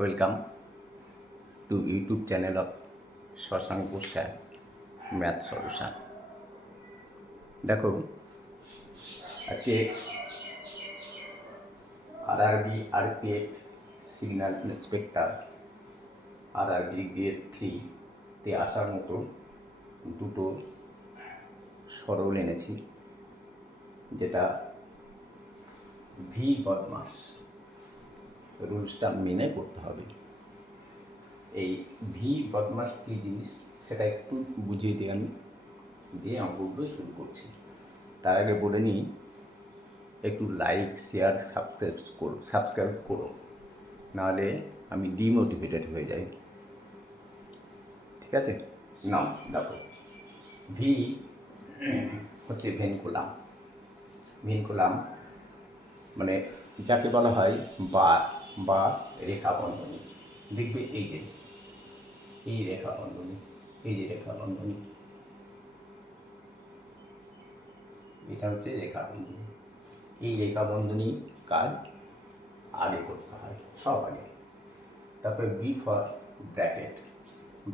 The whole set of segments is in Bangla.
Welcome to YouTube channel of Shashank sir math solution. দেখো, আজকে RRB RPF signal inspector RRB grade 3-তে আসার মতো দুটো সরল এনেছি, যেটা ভি বদমাস রুলসটা মেনে করতে হবে। এই ভি বদমাস কী জিনিস সেটা একটু বুঝিয়ে দিয়ে আমি অঙ্কগুলো শুরু করছি। তার আগে বলে নিই, একটু লাইক শেয়ার সাবস্ক্রাইব করো, নাহলে আমি ডিমোটিভেটেড হয়ে যাই। ঠিক আছে, নাও দেখো, ভি হচ্ছে ভেনকুলাম মানে যাকে বলা হয় বার বা রেখা বন্ধনী। দেখবে এই যে রেখা বন্ধনী, এটা হচ্ছে রেখা বন্ধনী। এই রেখা বন্ধনী কাজ আগে করতে হয়, সব আগে। তারপরে বি ফর ব্র্যাকেট।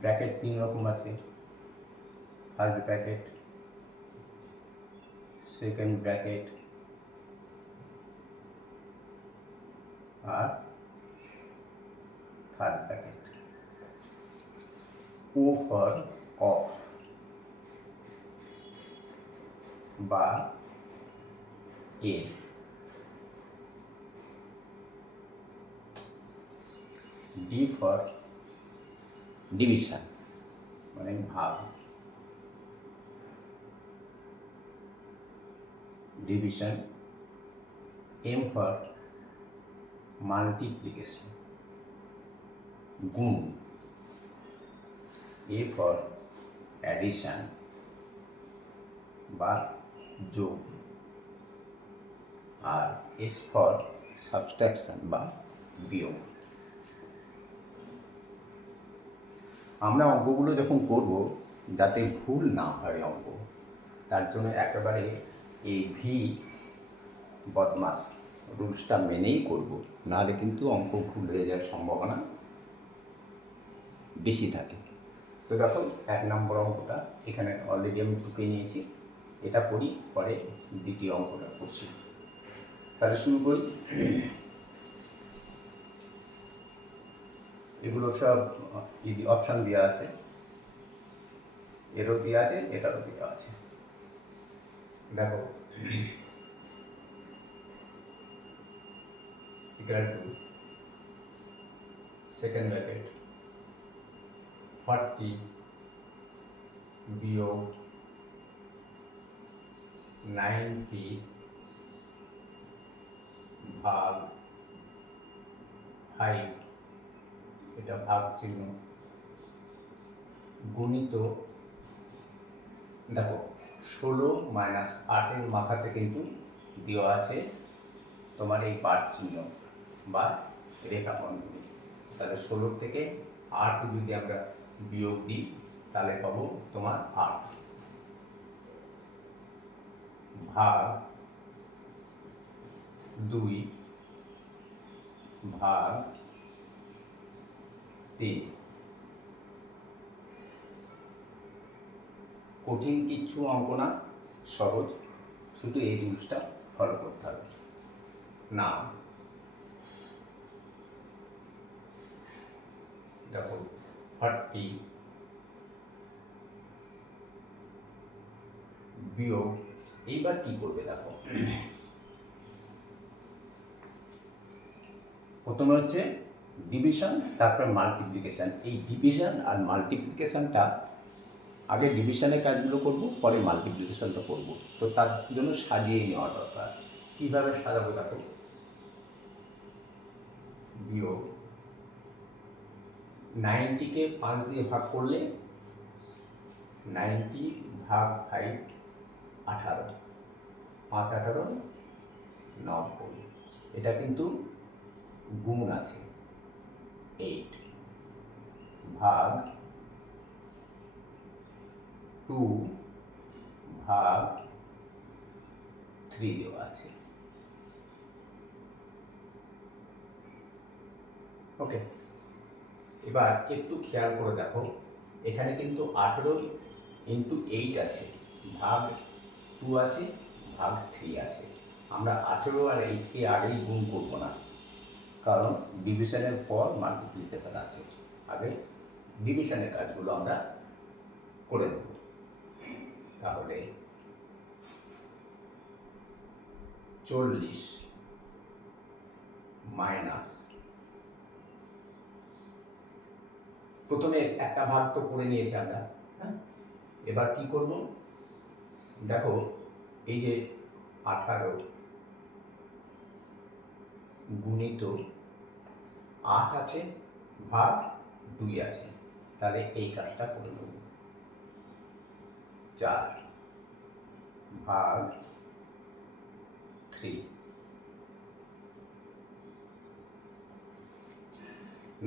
ব্র্যাকেট তিন রকম আছে, ফার্স্ট ব্র্যাকেট, সেকেন্ড ব্র্যাকেট আর থার্ড ব্র্যাকেট। ও ফর অফ বা এ। ডি ফর ডিভিশন মানে ভাগ, ডিভিশন। এম ফর মাল্টিপ্লিকেশন গুণ। এ ফর অ্যাডিশন বা যোগ, আর এস ফর সাবট্রাকশন বা বিয়োগ। আমরা অঙ্কগুলো যখন করব, যাতে ভুল না হয় অঙ্ক, তার জন্য একেবারে এই ভি বদমাস রুলসটা মেনেই করব, নাহলে কিন্তু অঙ্ক ভুল হয়ে যাওয়ার সম্ভাবনা বেশি থাকে। তো দেখো, 1 নম্বর অঙ্কটা এখানে অলরেডি আমি ঢুকে নিয়েছি, এটা করি, পরে দ্বিতীয় অঙ্কটা করছি। তাহলে শুরু করি। এগুলো সব অপশান দেওয়া আছে, এরও দেওয়া আছে, এটারও দেওয়া আছে। দেখো, equal to second bracket 40 বিয়োগ 90 ভাগ 5, এটা ভাগ চিহ্ন, গুণিত। দেখো, 16 মাইনাস 8-এর মাথাতে কিন্তু দেওয়া আছে তোমার এই বার চিহ্ন বা রেখা বন্ধনী। তাহলে 16 থেকে 8 যদি আমরা বিয়োগ দিই, তাহলে পাবো তোমার 8 ভাগ 2 ভাগ 3। কঠিন কিচ্ছু অঙ্ক না, সহজ, শুধু এই রুলসটা ফলো করতে হবে। না দেখো, 40 বিয়োগ, এইবার কি করবে দেখো, প্রথমে হচ্ছে ডিভিশন, তারপরে মাল্টিপ্লিকেশান। এই ডিভিশন আর মাল্টিপ্লিকেশানটা আগে ডিভিশনের কাজগুলো করব, পরে মাল্টিপ্লিকেশানটা করব। তো তার জন্য সাজিয়ে নেওয়া দরকার। কীভাবে সাজাবো দেখো, বিয়োগ 90-কে 5 দিয়ে ভাগ করলে 90 ভাগ 5 18, 5 18 90। এটা কিন্তু গুণ আছে, 8 ভাগ 2 ভাগ 3 দেওয়া আছে। ওকে, এবার একটু খেয়াল করে দেখো, এখানে কিন্তু 18 ইন্টু 8 আছে, ভাগ 2 আছে, ভাগ 3 আছে। আমরা 18 আর 8কে আগেই গুণ করব না, কারণ ডিভিশনের পর মাল্টিপ্লিকেশন আছে। আগে ডিভিশনের কাজগুলো আমরা করে দেব। তাহলে 40 মাইনাস, প্রথমে একটা ভাগ তো করে নিয়েছি আমরা, হ্যাঁ। এবার কি করব, দেখো এই যে 18 গুণিত 8 আছে, ভাগ 2 আছে, তাহলে এই কাজটা করে নেব। 4 ভাগ 3,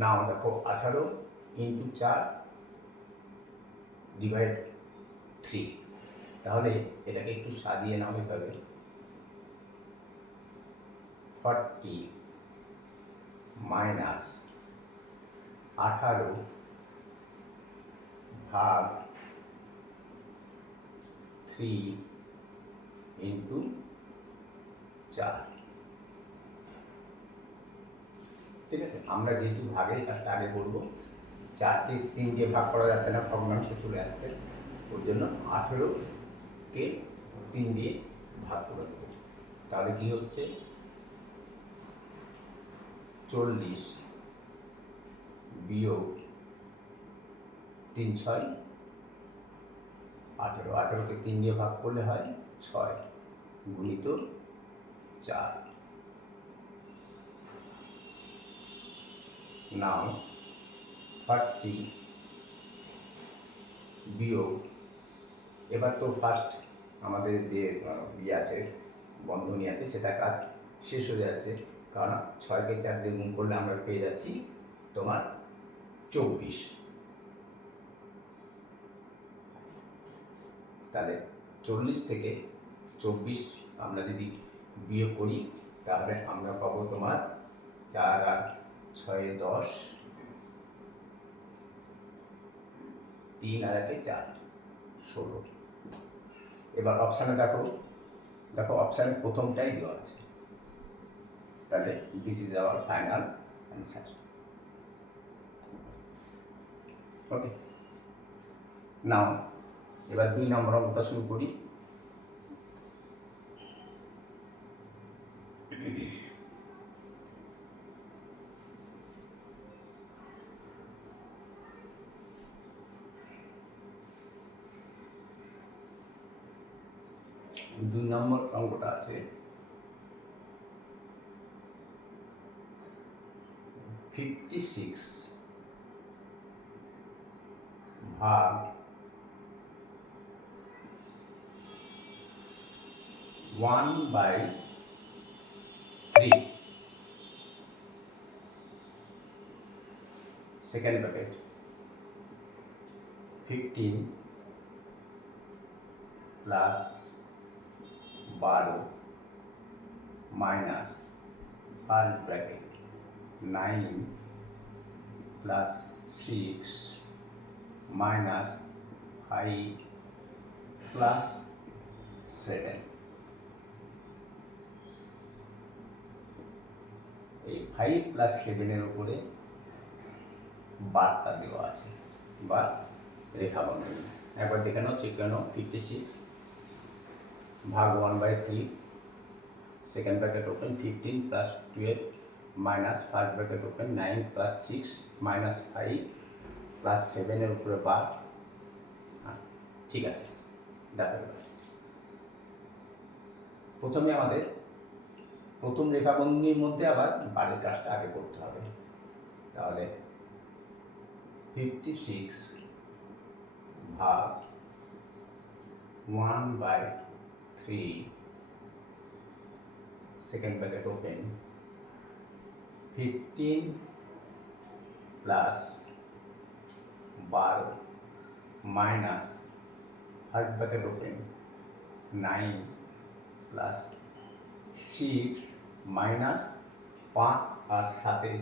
নাও দেখো 18 ইন্টু 4 ডিভাইড 3, তাহলে এটাকে একটু সাজিয়ে নাও এভাবে, 40 মাইনাস 18 ভাগ 3 ইন্টু 4। ঠিক আছে, আমরা যেহেতু ভাগের কাজটা আগে করবো, 4কে 3 দিয়ে ভাগ করা যাচ্ছে না, ভগ্নাংশ চলে আসছে, ওর জন্য 18কে 3 দিয়ে ভাগ করে দেবো। তাহলে কি হচ্ছে, 40 বিয়োগ 3 6 18, 18কে 3 দিয়ে ভাগ করলে হয় 6 গুণিত 4। নাও 40 বিয়োগ, এবার তো ফার্স্ট আমাদের যে ইয়ে আছে, বন্ধনী আছে, সেটা কাজ শেষ হয়ে যাচ্ছে, কারণ 6কে 4 দিয়ে গুণ করলে আমরা পেয়ে যাচ্ছি তোমার 24। তাহলে 40 থেকে 24 আমরা যদি বিয়োগ করি, তাহলে আমরা পাবো তোমার 4 আর 6 10, 3 আর 1 4, 16। এবার অপশানে দেখো, দেখো অপশানে প্রথমটাই দেওয়া আছে, তাহলে this is our final answer. Okay, নাও এবার 2 নম্বর অঙ্কটা শুরু করি। দুই নম্বর অঙ্কটা আছে 56 ভাগ 1/3, second bracket 15 plus 12 minus first bracket 9 plus 6 minus 5 plus 7। এই 5 প্লাস 7-এর উপরে বারটা দেওয়া আছে বা রেখা বন্ধনী। একবার দেখে নাও, চেক করে নাও। 56 ভাগ 1/3, second bracket open 15 plus 12 minus first bracket open 9 plus 6 minus 5 plus 7-এর উপরে বার। হ্যাঁ, ঠিক আছে, দেখো প্রথমে আমাদের প্রথম রেখাবন্ধনীর মধ্যে আবার বারের কাজটা আগে করতে হবে। তাহলে 56 ভাগ 1/3, second bracket open 15 plus 12 minus first bracket open 9 plus 6 minus 5 আর 7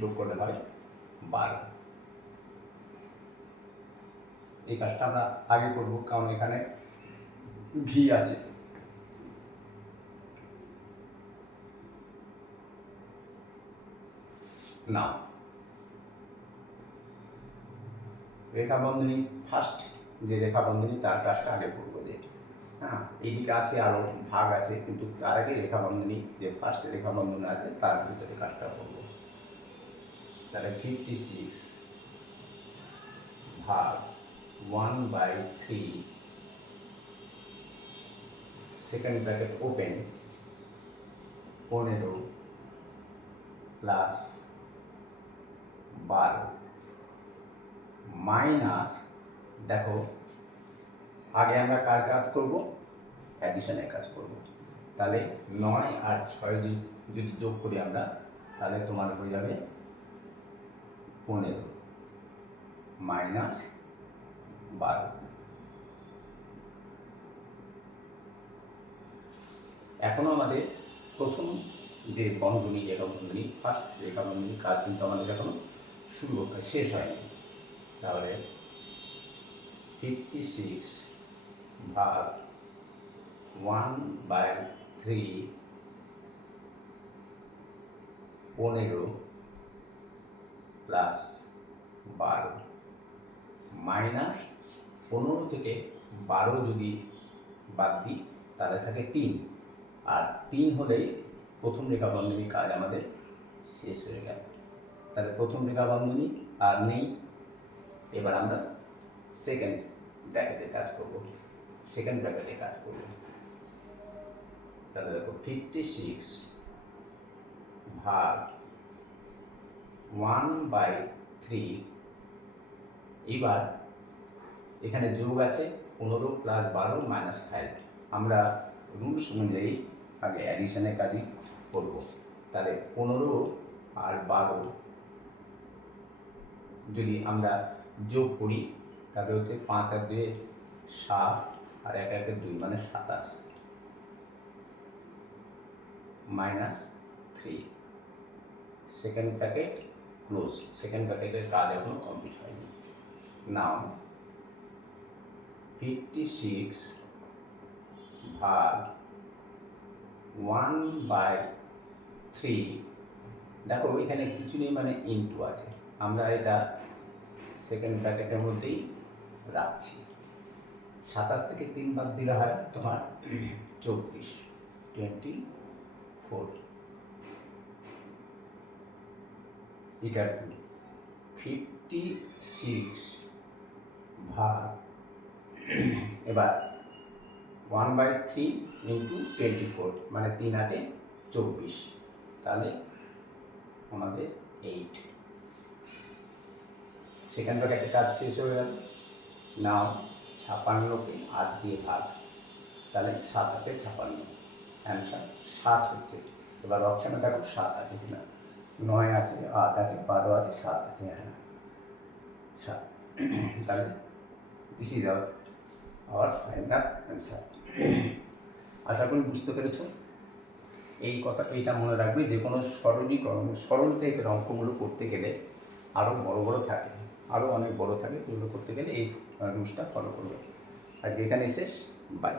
যোগ করলে হয় 12। এই কাজটা আমরা আগে করব, কারণ এখানে ভি আছে। না, রেখা বন্ধনী ফার্স্ট যে রেখা বন্ধনী তার কাজটা আগে করবো। যে হ্যাঁ, এইদিকে আছে আরও ভাগ আছে, কিন্তু তার আগে রেখা বন্ধনী যে ফার্স্ট রেখা বন্ধনী আছে তার ভিতরে কাজটা করবো। তাহলে 56 ভাগ 1/3 second bracket open 15 plus 12 minus, দেখো আগে আমরা কার কাজ করব? অ্যাডিশনের কাজ করব। তাহলে 9 আর 6 যদি যোগ করি আমরা, তাহলে তোমার হয়ে যাবে 15 মাইনাস 12। এখনও আমাদের প্রথম যে বন্ধনী রেখা বন্ধনী ফার্স্ট রেখা বন্ধনীর কাজ কিন্তু আমাদের এখনো শুরু শেষ হয়নি। তাহলে 56 ভাগ 1/3 15 প্লাস 12 মাইনাস 15 থেকে 12 যদি বাদ দিই তাহলে থাকে 3, আর 3 হলেই প্রথম রেখা বন্ধনীর কাজ আমাদের শেষ হয়ে গেল। তাহলে প্রথম রেখা বন্ধনী আর নেই, এবার আমরা সেকেন্ড ব্র্যাকেটে কাজ করব। সেকেন্ড ব্র্যাকেটে কাজ করব, তাহলে দেখো 56 ভাগ 1/3, এবার এখানে যোগ আছে 15 প্লাস 12 মাইনাস 5। আমরা রুলস অনুযায়ী আগে অ্যাডিশনের কাজই করব। তাহলে 15 আর 12 যদি আমরা যোগ করি তাহলে হচ্ছে 5 আর 2 7 আর 1 1 2 মানে 27 minus 3। Second packet close. Second প্যাকেটের কাজ এখনো কমপ্লিট হয়নি। নাও 56 ভাগ 1/3, দেখো এখানে কিছু নেই মানে ইনটু আছে, আমরা এটা সেকেন্ড ব্র্যাকেটের মধ্যেই রাখছি। 27 থেকে 3 বাদ দিলে হয় তোমার 24 24 ইকাল টু 56 ভাগ, এবার 1/3 ইন্টু 24 মানে 3 8 24, তাহলে আমাদের 8। সেকেন্ড ব্র্যাকেটের কাজ শেষ হয়ে গেল। নাও 56কে 8 দিয়ে ভাগ, তাহলে 7 8 56, অ্যান্সার 7 হচ্ছে। এবার অপশানে দেখো 7 আছে কিনা, 9 আছে, 8 আছে, 12 আছে, 7 আছে, হ্যাঁ 7। তাহলে this is our final answer. আশা করি বুঝতে পেরেছ। এই কথাটা এটা মনে রাখবে, যে কোনো সরল টাইপের অঙ্কগুলো করতে গেলে আরও বড় বড় থাকে, আরও অনেক বড় থাকে, এগুলো করতে গেলে এই রুলসটা ফলো করবে। আজকে এখানে শেষ, বাই।